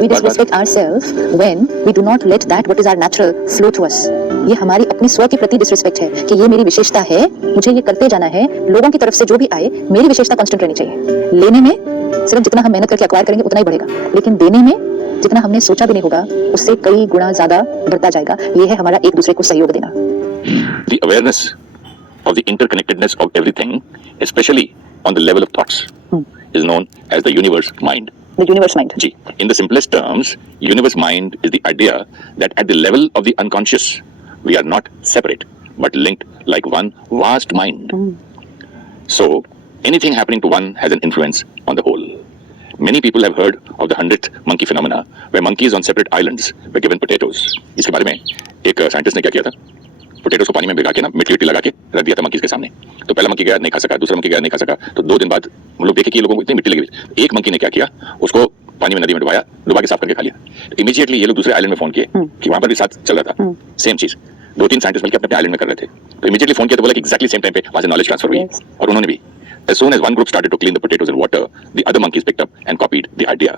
We disrespect ourselves when we do not let that what is our natural flow to us. ये हमारी अपनी स्व के प्रति डिसरिस्पेक्ट है कि ये मेरी विशेषता है, मुझे ये करते जाना है, लोगों की तरफ से जो भी आए मेरी विशेषता कांस्टेंट रहनी चाहिए। लेने में सिर्फ जितना हम मेहनत करके एक्वायर करेंगे उतना ही बढ़ेगा, लेकिन देने में जितना हमने सोचा भी नहीं होगा उससे कई गुना ज्यादा बढ़ता जाएगा। ये है हमारा एक दूसरे को सहयोग देना। The awareness of the interconnectedness of everything, especially on the level of thoughts, is known as the universe mind. The universe mind. Ji, in the simplest terms, universe mind is the idea that at the level of the unconscious, we are not separate, but linked like one vast mind. So, anything happening to one has an influence on the whole. Many people have heard of the 100th monkey phenomena, where monkeys on separate islands were given potatoes. इसके बारे में एक scientist ने क्या किया था, potatoes को पानी में भिगा के ना मिट्टी लगा के रख दिया था मंकीज के सामने। तो पहला मंकी गया नहीं खा सका, दूसरा मंकी गया नहीं खा सका, तो 2 दिन बाद हम लोग देखे कि ये लोगों को इतनी मिट्टी लगी हुई। एक मंकी ने क्या किया, उसको पानी में नदी में डुबा के साफ करके खा लिया। तो इमीडिएटली ये लोग दूसरे आइलैंड में फोन किए कि वहां पर भी साथ चल रहा था, सेम चीज 2-3 साइंटिस्ट मिलकर अपने आइलैंड में कर रहे थे। तो इमीडिएटली फोन किया तो बोला कि एक्जैक्टली सेम टाइम पे वहां से नॉलेज ट्रांसफर हुई और उन्होंने भी। As soon as one group started to clean the potatoes in water, the other monkeys picked up and copied the idea.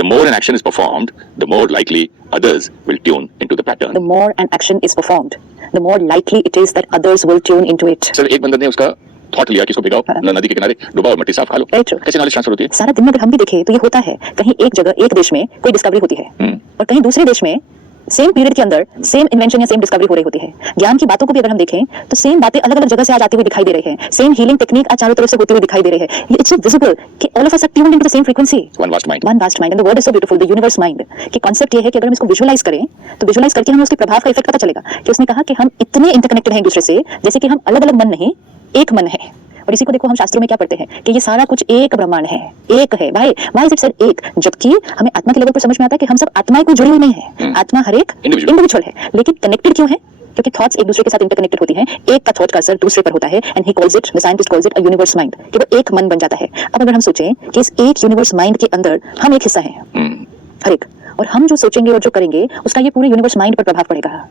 The more an action is performed, the more likely others will tune into the pattern. The more an action is performed, the more likely it is that others will tune into it. Sir एक बंदर ने उसका thought लिया कि इसको भिगाओ नदी के किनारे, डुबाओ, मिट्टी साफ खा लो। कैसे नॉलेज ट्रांसफर होती है? सारा दिन में अगर हम भी देखें तो ये होता है, कहीं एक जगह एक देश में कोई डिस्कवरी होती है और कहीं दूसरे देश में सेम पीरियड के अंदर सेम इन्वेंशन या सेम डिस्कवरी हो रही होती है। ज्ञान की बातों को भी अगर हम देखें तो सेम बातें अलग अलग जगह से आज आती हुई दिखाई दे रही है, सेम हीलिंग टेक्निक आज चारों तरफ से होती हुई दिखाई दे रही है। इट्स सो विजिबल कि all of us are tuned into the same frequency, one vast mind and the word is so beautiful, the universe mind. कि कांसेप्ट ये है कि अगर हम इसको विजुअलाइज करें तो विजुअलाइज करके हमें उसके प्रभाव का इफेक्ट पता चलेगा कि उसने कहा कि हम इतने इंटरकनेक्टेड हैं एक दूसरे से, जैसे कि हम अलग अलग मन नहीं एक मन है। और इसी को देखो हम शास्त्रों में क्या पढ़ते हैं कि ये सारा कुछ एक ब्रह्मांड है, एक है भाई। व्हाई इज इट सेड एक? जबकि हमें आत्मा के लेवल पर समझ में आता है कि हम सब आत्माएं कोई जुड़ी हुई नहीं है, आत्मा हर एक इंडिविजुअल है, लेकिन कनेक्टेड क्यों है? क्योंकि थॉट्स एक दूसरे के साथ इंटरकनेक्टेड होती हैं। एक का थॉट का असर दूसरे पर होता है and he calls it, the scientist calls it a universe mind, कि वो एक मन बन जाता है। अब अगर हम सोचें कि इस एक यूनिवर्स माइंड के अंदर हम एक हिस्सा हैं, हर एक, और हम जो सोचेंगे और जो करेंगे उसका ये पूरे यूनिवर्स माइंड पर प्रभाव पड़ेगा,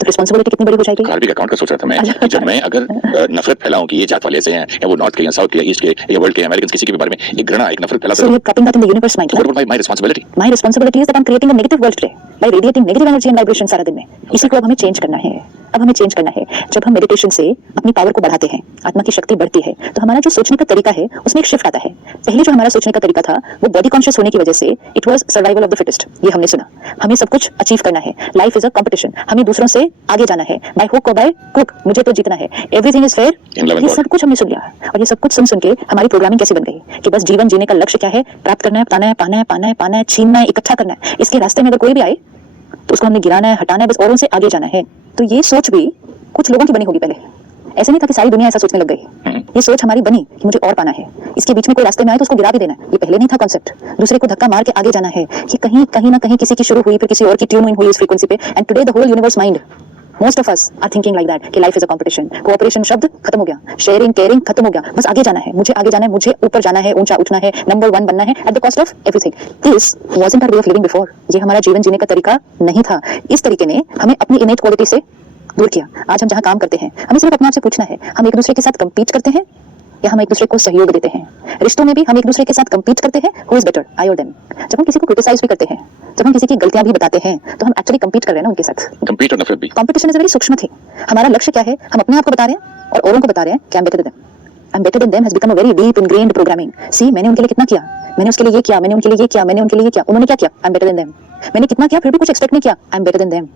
तो रिस्पांसिबिलिटी कितनी बड़ी हो जाएगी। कार्बिक अकाउंट का सोच रहा था मैं कि जब मैं अगर नफरत फैलाऊं कि ये जात वाले ऐसे हैं या वो नॉर्थ के या साउथ के या ईस्ट के या वर्ल्ड के अमेरिकन किसी के भी बारे में एक घृणा एक नफरत फैला, so you're dropping that in the universe mind. What about my responsibility? My responsibility is that I'm creating a negative world today by radiating negative energy and vibration सारा दिन में। इसी को अब हमें चेंज करना है। अब हमें चेंज करना है। जब हम मेडिटेशन से अपनी पावर को बढ़ाते हैं, आत्मा की शक्ति बढ़ती है, तो हमारा जो सोचने का तरीका है उसमें एक शिफ्ट आता है। पहले जो हमारा सोचने का तरीका था वो बॉडी कॉन्शियस होने की वजह से it was survival of the fittest. ये हमने सुना, हमें सब कुछ अचीव करना है, लाइफ इज अ कंपटीशन, हमें दूसरों से आगे जाना है, बाय हुक और बाय क्रुक मुझे तो जीतना है, एवरीथिंग इज फेयर। ये सब कुछ हमने सुन लिया और ये सब कुछ सुन के हमारी प्रोग्रामिंग कैसे बन गई कि बस जीवन जीने का लक्ष्य क्या है? प्राप्त करना है, पाना है, पाना है, पाना है, पाना है, छीनना है, इकट्ठा करना है। इसके रास्ते में अगर कोई भी आए तो उसको हमने गिराना है, हटाना है, बस औरों से आगे जाना है। तो ये सोच भी कुछ लोगों की बनी होगी पहले, ऐसे नहीं था कि सारी दुनिया ऐसा सोचने लग गई। ये सोच हमारी बनी कि मुझे और पाना है, इसके बीच में कोई रास्ते में आए तो उसको गिरा भी देना है। ये पहले नहीं था कॉन्सेप्ट। दूसरे को धक्का मार के आगे जाना है कि कहीं ना कहीं किसी की शुरू हुई फिर किसी और की ट्यून हुई इस फ्रीक्वेंसी पे। And today the whole universe mind, most of us are thinking like that कि life is a competition. Cooperation शब्द खत्म हो गया, शेयरिंग केयरिंग खत्म हो गया, बस आगे जाना है, मुझे आगे जाना है, मुझे ऊपर जाना है, ऊंचा उठना है, नंबर 1 बनना है at the cost of everything. This wasn't our way of living before. ये हमारा जीवन जीने का तरीका नहीं था। इस तरीके ने हमें अपनी इनेट क्वालिटी से दूर किया। आज हम जहाँ काम करते हैं हमें सिर्फ अपने आप से पूछना है, हम एक दूसरे के साथ कंपीट करते हैं या हम एक दूसरे को सहयोग देते हैं? रिश्तों में भी हम एक दूसरे के साथ कंपीट करते हैं, हु इज बेटर, आई और देम। जब हम किसी को क्रिटिसाइज भी करते हैं, जब हम किसी की गलतियां भी बताते हैं, तो हम एक्चुअली कंपीट कर रहे हैं ना उनके साथ। कंपीट और नफरत भी। कंपटीशन इज वेरी सूक्ष्म थिंग। हमारा लक्ष्य क्या है? हम अपने आप को बता रहे हैं और औरों को बता रहे हैं कि I am better than them. I am better than them has become a very deep ingrained programming. See, मैंने उनके लिए कितना किया, मैंने उसके लिए ये किया, मैंने उनके लिए ये किया, मैंने उनके लिए ये किया, उन्होंने क्या किया, आई एम बेटर देन देम। मैंने कितना किया फिर भी कुछ एक्सपेक्ट नहीं किया, आई एम बेटर देन देम।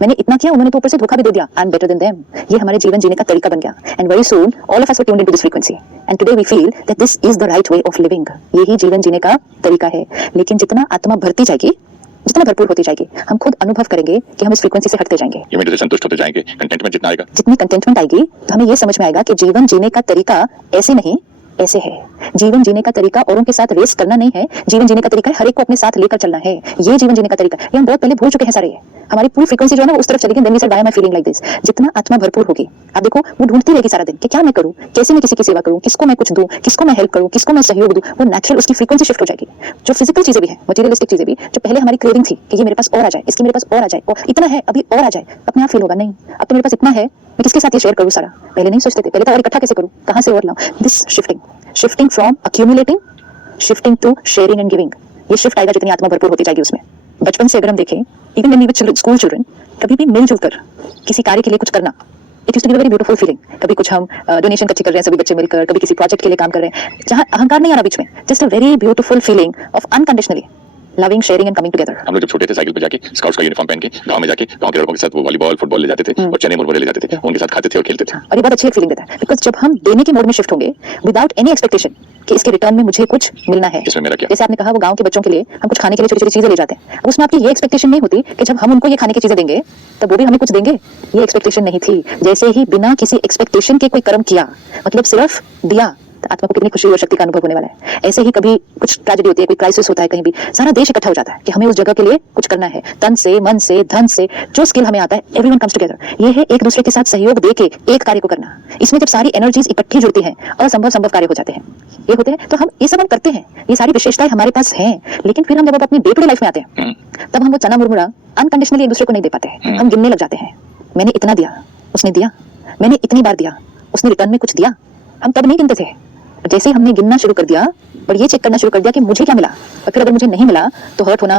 मैंने इतना किया, उन्होंने तो ऊपर से धोखा भी दे दिया, I am better than them. ये हमारे जीवन जीने का तरीका बन गया। And very soon all of us were tuned into this frequency and today we feel that this is the right way of living. यही जीवन जीने का तरीका है। लेकिन जितना आत्मा भरती जाएगी, जितना भरपूर होती जाएगी, हम खुद अनुभव करेंगे कि हम इस फ्रीक्वेंसी से हटते जाएंगे, ये संतुष्ट होते जाएंगे। कंटेंटमेंट जितना आएगा, जितनी कंटेंटमेंट आएगी तो हमें ये समझ में आएगा कि जीवन जीने का तरीका ऐसे नहीं ऐसे है। जीवन जीने का तरीका औरों के साथ रेस करना नहीं है, जीवन जीने का तरीका है हर एक को अपने साथ लेकर चलना है। ये जीवन जीने का तरीका ये हम बहुत पहले भूल चुके हैं सारे। हमारी पूरी फ्रीक्वेंसी जो है ना उस तरफ चली गई। Then we said why am I feeling like this. जितना आत्मा भरपूर होगी, आप देखो वो ढूंढती रहेगी सारा दिन कि क्या मैं करूं, कैसे मैं किसी की सेवा करूं, किसको मैं कुछ दूं, किसको मैं हेल्प करूं, किसको मैं सहयोग दूं। वो नेचुरल उसकी फ्रीक्वेंसी शिफ्ट हो जाएगी। जो फिजिकल चीजें भी है, मटेरियलिस्टिक चीजें भी, जो पहले हमारी क्रेविंग थी कि ये मेरे पास और आ जाए, इसकी मेरे पास और आ जाए, और इतना है अभी और आ जाए, अपने आप फील होगा नहीं अब तो मेरे पास इतना है, मैं किसके साथ ये शेयर करूं सारा। पहले नहीं सोचते थे, पहले तो और इकट्ठा कैसे करूं, कहां से और लाऊं। This shifting from accumulating shifting to sharing and giving, ये शिफ्ट आएगा जितनी आत्मा भरपूर होती जाएगी उसमें। बचपन से अगर हम देखें, even when we were school children, कभी भी मिलजुल कर किसी कार्य के लिए कुछ करना, it used to be very beautiful feeling. कभी कुछ हम डोनेशन इकट्ठी कर रहे हैं सभी बच्चे मिलकर, कभी किसी प्रोजेक्ट के लिए काम कर रहे हैं, जहां अहंकार नहीं आ रहा बीच में, just a very beautiful feeling of unconditionally loving, sharing and coming together. हम लोग जब छोटे थे साइकिल पे जाके स्काउट्स का यूनिफॉर्म पहन के गांव में जाके गांव के लड़कों के साथ वो वॉलीबॉल फुटबॉल ले जाते थे और चने मुरमुरे ले जाते थे, उनके साथ खाते थे और खेलते थे। और ये बहुत अच्छी फीलिंग देता है, बिकॉज जब हम देने के मोड में शिफ्ट होंगे विदाउट एनी एक्सपेक्टेशन कि इसके रिटर्न में मुझे कुछ मिलना है, इसमें मेरा क्या? जैसे आपने कहा वो गांव के बच्चों के लिए हम कुछ खाने के लिए छोटी छोटी चीजें ले जाते हैं, अब उसमें आपकी ये एक्सपेक्टेशन नहीं होती कि जब हम उनको ये खाने की चीजें देंगे तब वो भी हमें कुछ देंगे, ये एक्सपेक्टेशन नहीं थी। जैसे ही बिना किसी एक्सपेक्टेशन के कोई कर्म किया, मतलब सिर्फ दिया, तो आत्मा को कितनी खुशी और शक्ति का अनुभव होने वाला है। ऐसे ही कभी कुछ ट्रेजेडी होती है, कोई क्राइसिस होता है कहीं भी, सारा देश इकट्ठा हो जाता है कि हमें उस जगह के लिए कुछ करना है, तन से, मन से, धन से, जो स्किल हमें आता है, एवरीवन कम्स टुगेदर। ये है एक दूसरे के साथ सहयोग देके एक कार्य को करना। इसमें जब सारी एनर्जीज इकट्ठी जुड़ती हैं और संभव कार्य हो जाते हैं, ये होते हैं, तो हम ये सब हम करते हैं, ये सारी विशेषताएं हमारे पास हैं। लेकिन फिर हम जब अपनी डे टू डे लाइफ में आते हैं, तब हम वो चना मुरमुरा अनकंडीशनली एक दूसरे को नहीं दे पाते हैं। हम गिनने लग जाते हैं, मैंने इतना दिया, उसने दिया, मैंने इतनी बार दिया, उसने रिटर्न में कुछ दिया। हम तब नहीं गिनते थे, जैसे ही हमने गिनना शुरू कर दिया और ये चेक करना शुरू कर दिया कि मुझे क्या मिला, और फिर अगर मुझे नहीं मिला तो हर्ट होना,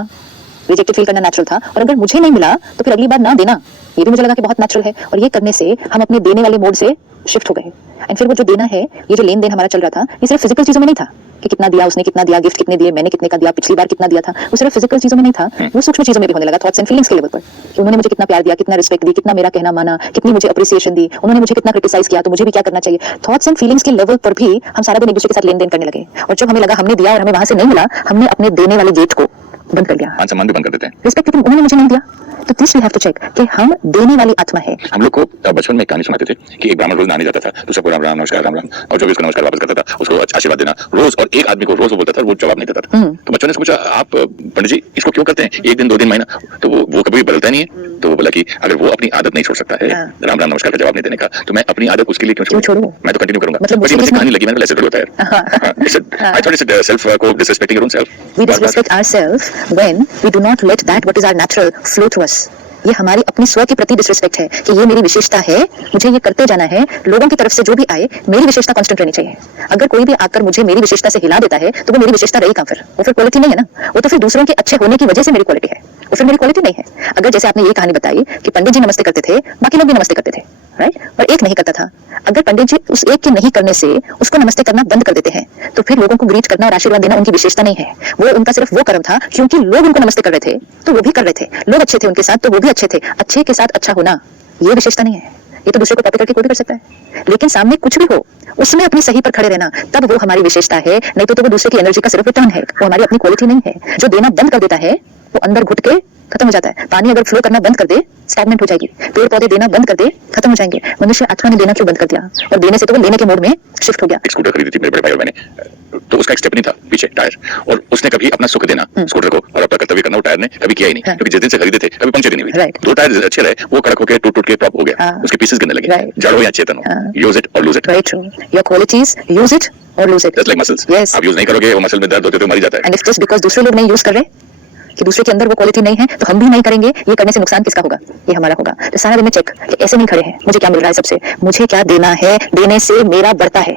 रिजेक्टेड फील करना नेचुरल था, और अगर मुझे नहीं मिला तो फिर अगली बार ना देना, ये भी मुझे लगा कि बहुत नेचुरल है। और ये करने से हम अपने देने वाले मोड से शिफ्ट हो गए। एंड फिर वो जो देना है, ये जो लेन देन हमारा चल रहा था, ये सिर्फ फिजिकल चीजों में नहीं था कि कितना दिया, उसने कितना दिया, गिफ्ट कितने दिए, मैंने कितने का दिया, पिछली बार कितना दिया था, वो सिर्फ फिजिकल चीजों में नहीं था, वो सूक्ष्म चीजों में भी होने लगा, थॉट्स एंड फीलिंग्स के लेवल पर, कि उन्होंने मुझे कितना प्यार दिया, कितना रिस्पेक्ट दी, कितना मेरा कहना माना, कितनी मुझे अप्रिसिएशन दी, उन्होंने मुझे कितना क्रिटिसाइज किया, तो मुझे भी क्या करना चाहिए। थॉट्स एंड फीलिंग्स के लेवल पर भी हम सारा दिन एक दूसरे के साथ लेन देन करने लगे, और जब हमें लगा हमने दिया और हमें वहां से नहीं मिला, हमने अपने देने वाले गेट को बंद कर दिया। मान सम्मान भी बंद कर देते हैं। रिस्पेक्ट क्योंकि उन्होंने मुझे नहीं दिया, तो this we have to check कि हम देने वाली आत्मा है। हम लोग को बचपन में एक कहानी सुनाते थे कि एक ब्राह्मण रोज नहाने जाता था, तो सबको राम राम नमस्कार राम राम, और जो भी उसका नमस्कार वापस करता था उसको आशीर्वाद देना रोज, और एक आदमी को रोज वो बोलता था, वो जवाब नहीं देता था। तो बच्चों ने पूछा, आप पंडित जी इसको क्यों करते हैं, एक दिन 2 दिन महीना, तो वो कभी बदलता नहीं है। तो वो बोला कि अगर वो अपनी आदत नहीं छोड़ सकता है राम राम नमस्कार का जवाब नहीं देने का, तो मैं अपनी आदत उसके लिए क्यों छोड़ूं? मैं तो कंटिन्यू करूंगा। मतलब मुझे कहानी लगी, मैंने ऐसे होता है। I thought it's self को disrespecting your own self. We disrespect ourselves when we do not let that what is our natural flow to us. ये हमारी अपनी स्व के प्रति डिसरिस्पेक्ट है कि ये मेरी विशेषता है, मुझे ये करते जाना है, लोगों की तरफ से जो भी आए मेरी विशेषता कांस्टेंट रहनी चाहिए। अगर कोई भी आकर मुझे मेरी विशेषता से हिला देता है तो वो मेरी विशेषता रही कहां, फिर वो फिर क्वालिटी नहीं है ना, वो तो फिर दूसरों के अच्छे होने की वजह से मेरी क्वालिटी है, वो फिर मेरी क्वालिटी नहीं है। अगर जैसे आपने ये कहानी बताई कि पंडित जी नमस्ते करते थे, बाकी लोग भी नमस्ते करते थे, राइट, और एक नहीं करता था, अगर पंडित जी उस एक के नहीं करने से उसको नमस्ते करना बंद कर देते हैं, तो फिर लोगों को ग्रीट करना और आशीर्वाद देना उनकी विशेषता नहीं है, वो उनका सिर्फ वो कर्म था क्योंकि लोग उनको नमस्ते कर रहे थे तो वो भी कर रहे थे, लोग अच्छे थे उनके साथ तो वो भी अच्छे थे। अच्छे के साथ अच्छा होना ये विशेषता नहीं है, ये तो दूसरे को कॉपी करके कोई भी कर सकता है, लेकिन सामने कुछ भी हो उसमें अपनी सही पर खड़े रहना, तब वो हमारी विशेषता है। नहीं तो वो दूसरे की एनर्जी का सिर्फ रिटर्न है, वो हमारी अपनी क्वालिटी नहीं है। जो देना बंद कर देता है वो अंदर घुट के खत्म हो जाता है। पानी अगर फ्लो करना बंद कर दे स्टैग्नेंट हो जाएगी, पेड़ पौधे देना बंद कर दे खत्म हो जाएंगे। मनुष्य आत्मा ने देना क्यों बंद कर दिया, और देने से तो वो लेने के मोड में शिफ्ट हो गया। एक स्कूटर खरीदी थी मेरे बड़े भाई और मैंने, तो उसका एक स्टेप नहीं था पीछे टायर, और उसने कभी अपना सुख देना स्कूटर को और अपना कर्तव्य करना वो टायर ने कभी किया ही नहीं, क्योंकि जिस दिन से खरीदे थे कभी पंचर ही नहीं हुई। 2 टायर अच्छे रहे, वो कड़क होकर टूट के टॉप हो गया, उसके पीसेस गिरने लगे। जड़ हो या चेतन हो, use it or lose it. Very true, your qualities use it or lose it, just like muscles. Yes, आप यूज नहीं करोगे वो मसल में दर्द होते तो मर जाता है। एंड इफ जस्ट बिकॉज़ दूसरे लोग नहीं यूज कर रहे कि दूसरे के अंदर वो क्वालिटी नहीं है तो हम भी नहीं करेंगे, ये करने से नुकसान किसका होगा, ये हमारा होगा। तो सारा दिन में चेक कि ऐसे नहीं खड़े हैं, मुझे क्या मिल रहा है, सबसे मुझे क्या देना है, देने से मेरा बढ़ता है।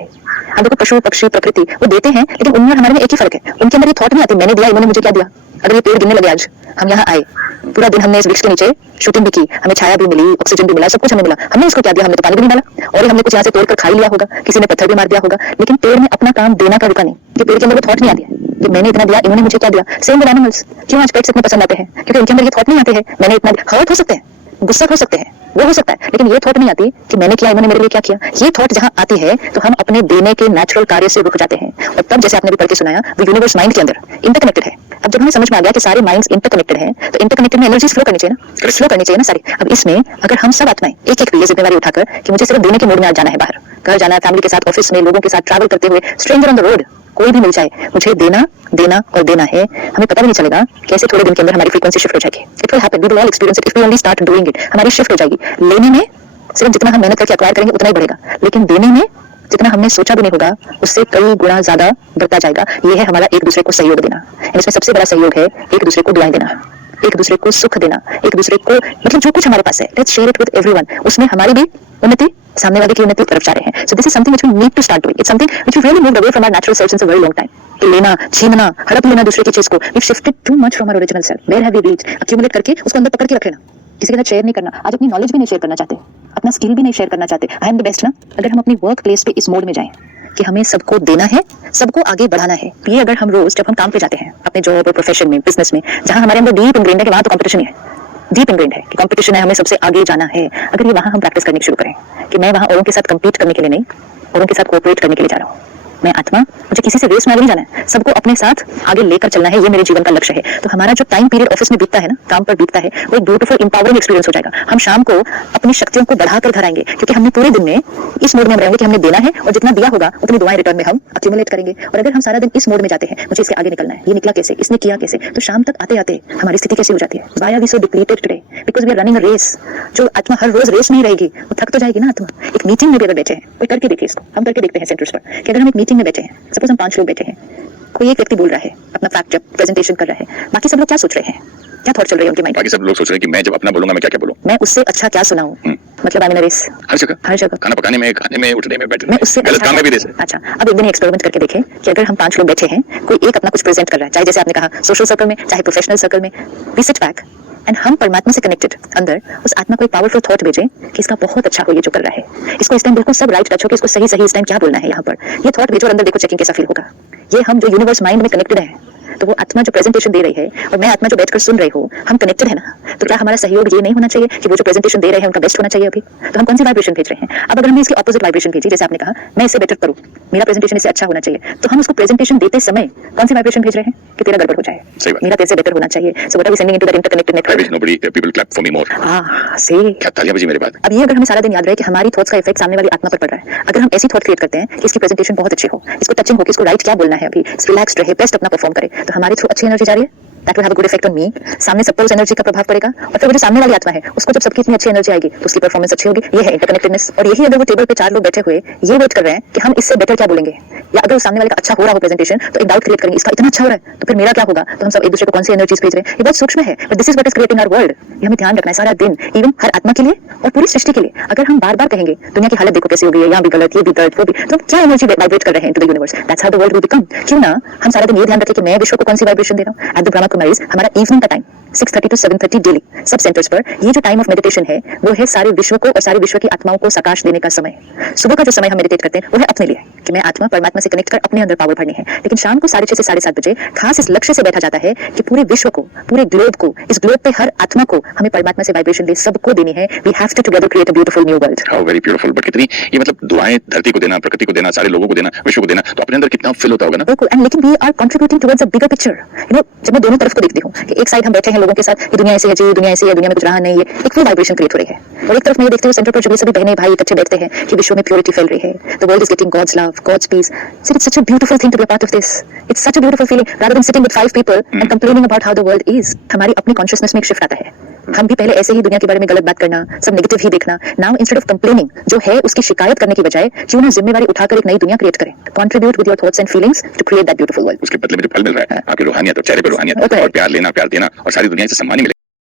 हम देखो पशु पक्षी प्रकृति वो देते हैं, लेकिन उनमें हमारे में एक ही फर्क है, उनके अंदर ये थॉट नहीं आती मैंने दिया इन्होंने मुझे क्या दिया। अगर ये पेड़ गिरने लगे, आज हम यहाँ आए, पूरा दिन हमने इस वृक्ष के नीचे शूटिंग भी की, हमें छाया भी मिली, ऑक्सीजन भी मिला, सब कुछ हमें मिला, हमने इसको क्या दिया, हमने तो पानी भी नहीं डाला, और हमने कुछ यहाँ से तोड़ कर खा लिया होगा, किसी ने पत्थर भी मार दिया होगा, लेकिन पेड़ ने अपना काम देना का रुका नहीं। ये पेड़ के अंदर वो थॉट नहीं आती है कि मैंने इतना दिया इन्होंने मुझे क्या दिया। सेम विद एनिमल्स, क्यों आज पेट्स इतने पसंद आते हैं, क्योंकि उनके अंदर ये थॉट नहीं आते हैं मैंने इतना। हर्ट हो सकते हैं, गुस्सा हो सकते हैं, वो हो सकता है, लेकिन ये थॉट नहीं आती कि मैंने किया इन्होंने मेरे लिए क्या किया। ये थॉट जहां आती है तो हम अपने देने के नेचुरल कार्य से रुक जाते हैं, और तब जैसे आपने भी पढ़ के सुनाया वो यूनिवर्स माइंड के अंदर इंटरकनेक्टेड है। अब जब हमें समझ में आ गया कि सारे माइंड्स इंटरकनेक्टेड हैं, तो इंटरकनेक्टेड में एनर्जी फ्लो करनी चाहिए ना, फ्लो करनी चाहिए ना सारी। अब इसमें अगर हम सब आत्माएं एक एक ये जिम्मेवारी उठाकर कि मुझे सिर्फ देने के मूड में आज जाना है, बाहर घर जाना है, फैमिली के साथ, ऑफिस में, लोगों के साथ ट्रैवल करते हुए, स्ट्रेंजर ऑन द रोड, कोई भी मिल जाए, मुझे देना देना और देना है, हमें पता भी नहीं चलेगा कैसे थोड़े दिन के अंदर हमारी फ्रीक्वेंसी शिफ्ट हो जाएगी। It will happen, we will all experience it if we only start doing it. हमारी शिफ्ट हो जाएगी। लेने में सिर्फ जितना हम मेहनत करके एक्वायर करेंगे उतना ही बढ़ेगा, लेकिन देने में जितना हमने सोचा भी नहीं होगा उससे कई गुना ज्यादा बढ़ता जाएगा। ये है हमारा एक दूसरे को सहयोग देना। इसमें सबसे बड़ा सहयोग है एक दूसरे को दुआएं देना। एक दूसरे को सुख देना, एक दूसरे को मतलब जो कुछ हमारे पास है, let's share it with everyone. उसमें हमारी भी उन्नति, सामने वाले की उन्नति की तरफ जा रहे हैं। So this is something which we need to start doing. It's something which we really moved away from our natural self since a very long time. कि लेना, छीनना, हड़प लेना दूसरे की चीज को, we shifted too much from our original self. Where have we reached? Accumulate करके उसको अंदर पकड़ के रख लेना, किसी के साथ शेयर नहीं करना। आज अपनी नॉलेज भी नहीं शेयर करना चाहते, अपना स्किल भी नहीं शेयर करना चाहते। आई एम द बेस्ट ना। अगर हम अपनी वर्क प्लेस पे इस मोड में जाएं कि हमें सबको देना है, सबको आगे बढ़ाना है, ये अगर हम रोज जब हम काम पे जाते हैं अपने जॉब और प्रोफेशन में, बिजनेस में, जहां हमारे अंदर डीप इनग्रेन्ड है कि वहां तो कंपटीशन ही है, डीप इनग्रेन्ड है कि कंपटीशन है, हमें सबसे आगे जाना है। अगर ये वहां हम प्रैक्टिस करनी शुरू करें कि मैं वहां औरों के साथ कम्पीट करने के लिए नहीं, औरों के साथ कोऑपरेट करने के लिए जा रहा हूँ। मैं आत्मा, मुझे किसी से रेस में आगे नहीं जाना है, सबको अपने साथ आगे लेकर चलना है, ये मेरे जीवन का लक्ष्य है। तो हमारा जो टाइम पीरियड ऑफिस में बीतता है ना, काम पर बीतता है, वो एक ब्यूटीफुल इंपावरिंग एक्सपीरियंस हो जाएगा। हम शाम को अपनी शक्तियों को बढ़ाकर घर आएंगे क्योंकि हमने पूरे दिन में इस मोड में हम रहेंगे कि हमने देना है और जितना दिया होगा उतनी दुआएं रिटर्न में हम अक्यूमुलेट करेंगे। और अगर हम सारा दिन इस मोड में जाते हैं, मुझे इसके आगे निकलना है, ये निकला कैसे, इसने किया कैसे, तो शाम तक आते आते हमारी स्थिति कैसी हो जाती है? Why are we so depleted today? Because we are running a race. जो आत्मा हर रोज रेस नहीं रहेगी, वो थक तो जाएगी ना आत्मा। एक मीटिंग में भी अगर बैठे हैं, कोई करके देखिए इसको, हम करके देखते हैं सेंटर्स पर कि अगर हम एक मीटिंग में बैठे हैं, सपोज हम 5 लोग बैठे हैं, कोई एक व्यक्ति बोल रहा है, अपना फैक्ट जब प्रेजेंटेशन कर रहा है, बाकी सब लोग क्या सोच रहे हैं, क्या थॉट चल रही है उनके माइंड? बाकी सब लोग सोच रहे हैं कि मैं जब अपना बोलूंगा मैं क्या क्या बोलूं, मैं उससे अच्छा क्या सुनाऊं। मतलब I am in a race हर जगह हर जगह, खाना पकाने में, खाने में, उठने में, बैठने मैं में, उससे गलत काम में भी दे सकते। अच्छा, अब एक दिन एक्सपेरिमेंट करके देखें कि अगर हम 5 लोग बैठे हैं, कोई एक अपना कुछ प्रेजेंट कर रहा है, चाहे जैसे आपने कहा सोशल सर्कल में, चाहे प्रोफेशनल सर्कल में, वी सिट बैक एंड हम परमात्मा से कनेक्टेड अंदर उस आत्मा को एक पावरफुल थॉट भेजें कि इसका बहुत अच्छा हो ये जो कर रहा है, इसको इस टाइम बिल्कुल सब राइट टच हो कि इसको सही सही इस टाइम क्या बोलना है यहाँ पर, ये थॉट भेजो और अंदर देखो चेकिंग कैसा फील होगा। ये हम जो यूनिवर्स माइंड में कनेक्टेड है, तो वो आत्मा जो प्रेजेंटेशन दे रही है और मैं आत्मा जो बैठकर सुन रही हूँ, हम कनेक्टेड है ना। तो क्या हमारा सहयोग ये नहीं होना चाहिए कि वो जो प्रेजेंटेशन दे रहे हैं उनका बेस्ट होना चाहिए? अभी तो हम कौन सी वाइब्रेशन भेज रहे हैं? अब अगर हमने इसकी ऑपोजिट वाइब्रेशन भेजी, जैसे आपने कहा मैं इससे बेटर करूँ, मेरा प्रेजेंटेशन इससे अच्छा होना चाहिए, तो हम उसको प्रेजेंटेशन देते समय कौन सी वाइब्रेशन भेज रहे हैं कि तेरा गड़बड़ हो जाए, मेरा तेरे से बेटर होना चाहिए। So what are we sending into that interconnected network? Nobody, people clap for me more. से क्या तालियां बजी मेरे बाद। अब ये अगर हमें सारा दिन याद रहे कि हमारी थॉट्स का इफेक्ट सामने वाली आत्मा पर पड़ रहा है, अगर हम ऐसी थॉट क्रिएट करते हैं कि इसकी प्रेजेंटेशन बहुत अच्छी हो, इसको टचिंग हो, कि इसको राइट क्या बोलना है, अभी रिलैक्स्ड रहे, बेस्ट अपना परफॉर्म करे, तो हमारे थ्रू अच्छी एनर्जी जा रही है, that will have a good effect on me. सामने सब पर उस एनर्जी का प्रभाव पड़ेगा और फिर वो जो सामने वाली आत्मा है उसको जब सबकी इतनी अच्छी एनर्जी आएगी तो उसकी परफॉर्मेंस अच्छी होगी। ये है इंटरकनेक्टेडनेस। और यही अगर वो टेबल पे 4 लोग बैठे हुए ये वेट कर रहे हैं कि हम इससे बेटर क्या बोलेंगे, या अगर सामने वाले का अच्छा हो रहा हो प्रेजेंटेशन तो एक डाउट क्रिएट करेंगे इसका इतना अच्छा हो रहा है तो फिर मेरा क्या होगा, तो हम सब एक दूसरे को कौन सी एनर्जीज भेज रहे हैं। ये बहुत सूक्ष्म है, but this is what is creating our world. ये हमें ध्यान रखना है सारा दिन, इवन हर आत्मा के लिए और पूरी सृष्टि के लिए। अगर हम बार बार कहेंगे दुनिया की हालत देखो कैसी हो गई है, यहाँ भी गलत, ये भी गलत, वो भी, तो क्या एनर्जी वाइब्रेट कर रहे हैं into the universe. That's how the world will become. क्यों ना हम सारा दिन ये ध्यान रखें कि मैं विश्व को कौन सी वाइब्रेशन दे रहा हूँ। एट द ब्रह्मा कुमारीज हमारा इवनिंग का टाइम 6:30 to 7:30 डेली सब सेंटर्स पर, ये जो टाइम ऑफ मेडिटेशन है वो है सारे विश्व को और सारे विश्व की आत्माओं को सकाश देने का समय। सुबह का जो समय हम मेडिटेट करते हैं वो है अपने लिए कि मैं आत्मा परमात्मा से कनेक्ट कर अपने अंदर पावर भरनी है, लेकिन शाम को 6:30 से 7:30 बजे खास इस लक्ष्य से बैठा जाता है कि पूरे विश्व को, पूरे ग्लोब को, इस ग्लोब पे हर आत्मा को हमें परमात्मा से वाइब्रेशन दे, सबको देनी है। We have to together create a beautiful new world. How very beautiful. But कितनी ये मतलब दुआएं धरती को देना, प्रकृति को देना, सारे लोगों को देना, विश्व को देना, तो अपने अंदर कितना फील होता होगा ना। बिल्कुल, एंड लेकिन we are contributing towards a bigger picture. You know, जब मैं दोनों तरफ को देखती हूँ कि एक साइड हम बैठे हैं लोगों के साथ कि दुनिया ऐसी है जी, दुनिया ऐसी है, दुनिया में कुछ रहा नहीं है, एक फुल वाइब्रेशन क्रिएट हो रही है, और एक तरफ मैं ये देखती हूँ सेंटर पर जो भी सभी बहनें भाई इकट्ठे बैठते हैं कि विश्व में प्योरिटी फैल रही है, the world is getting God's love, God's peace. So it's such a beautiful thing to be a part of this. It's such a beautiful feeling rather than sitting with 5 people and complaining about how the world is. हमारी अपनी consciousness में एक shift आता है। हम भी पहले ऐसे ही दुनिया के बारे में गलत बात करना, सब नेगेटिव ही देखना। नाउ इंस्टेड ऑफ कंप्लेनिंग जो है उसकी शिकायत करने की बजाय क्यों ना जिम्मेवारी उठाकर एक नई दुनिया क्रिएट करें। Contribute with your thoughts and feelings to create that beautiful world. उसके बदले में जो फल मिल रहा है, आपकी रूहानियत और चेहरे पे रूहानियत और प्यार लेना, प्यार देना, और सारी दुनिया से सम्मान ही मिलेगा।